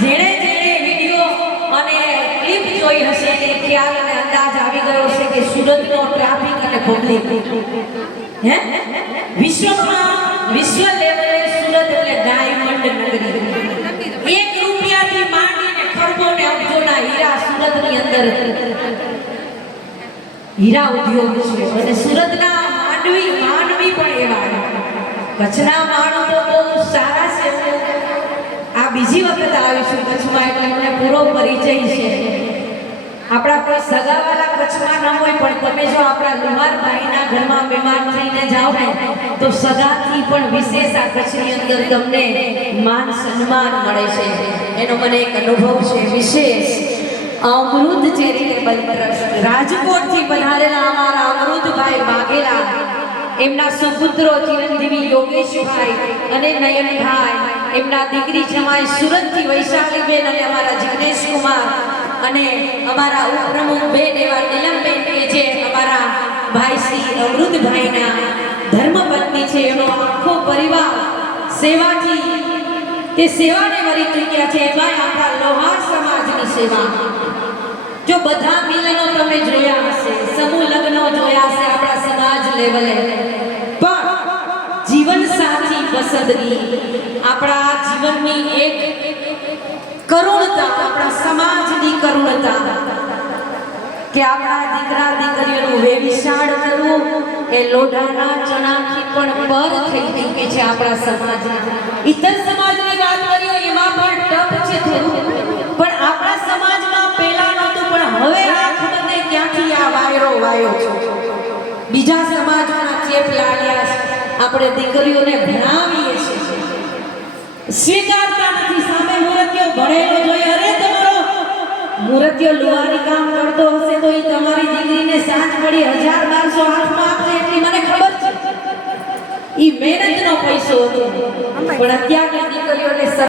જેણે વિડિયો અને ક્લિપ જોઈ હશે તે ખ્યાલ અને અંદાજ આવી ગયો છે કે સુરતનો ટ્રાફિક અને પબ્લિક હે વિશ્વ લેવલે સુરત એટલે ડાયમંડ નગરી। 1 રૂપિયાથી માંડીને ખરબો ને અબજોના હીરા સુરતની અંદર હીરા ઉદ્યોગ છે અને સુરતના માનવી પણ એવા કચ્છના માણસો બહુ સારા છે। આ બીજી વખત આવીશું કચ્છમાં એટલે મને પૂરો પરિચય છે। આપણા કોઈ સગાવાલા કચ્છમાં ન હોય પણ તમે જો આપણા લુહાર ભાઈના ઘરમાં મહેમાન થઈને જાઓ ને તો સગાથી પણ વિશેષ આ કચ્છની અંદર તમને માન સન્માન મળે છે। એનો મને એક અનુભવ છે વિશેષ। અમૃત ચેરિટેબલ ટ્રસ્ટ રાજકોટથી પધારેલા અમારા અમૃતભાઈ વાઘેલા, એમના સુપુત્રો ચિરંજીવી યોગેશભાઈ અને નયનભાઈ, એમના દીકરી જમાઈ સુરતથી વૈશાલીબેન અને અમારા જિગ્નેશ કુમાર અને અમારા ઉપપ્રમુખ બેન એવા નીલમબેન કે જે અમારા ભાઈ શ્રી અમૃતભાઈના ધર્મપત્ની છે। એનો આખો પરિવાર સેવાથી તે સેવાને વરી ચૂક્યા છે। એમાં આપણા લોહાર સમાજની સેવા જો બધા મિલનો તમે જોયા હશે, સમૂહ લગ્નો જોયા હશે આપણા સમાજ લેવલે, પણ જીવન સાથી પસંદગી આપણા જીવનની એક કરુણતા, આપણા સમાજની કરુણતા કે આપણા દીકરા દીકરીઓનું વેવિશાળ કરવું એ લોઢાના ચણાથી પણ પર થઈ ચૂકી છે આપણા સમાજના। ઇતર સમાજની વાત કરીએ એમાં પણ ટપ છે થોડું, પણ આપણા સમાજમાં પહેલા નહોતું પણ હવે આ ખબરને ક્યાંથી આ વાયો છે। બીજા સમાજના ચેપ લાગ્યા છે, આપણે દીકરીઓને ભણાવીએ છીએ, સ્વીકારતા નથી। સામે મૂર્તિઓ ભણેલો જોઈએ, અરે તમારો મૂર્તિઓ લુહારી કામ કરતો હશે તો એ તમારી દીકરીને સાંજ પડી 1000-1200 હાથમાં આપશે એટલી મને ખબર છે, એ મહેનતનો પૈસો હતો। પણ અત્યારની દીકરીઓને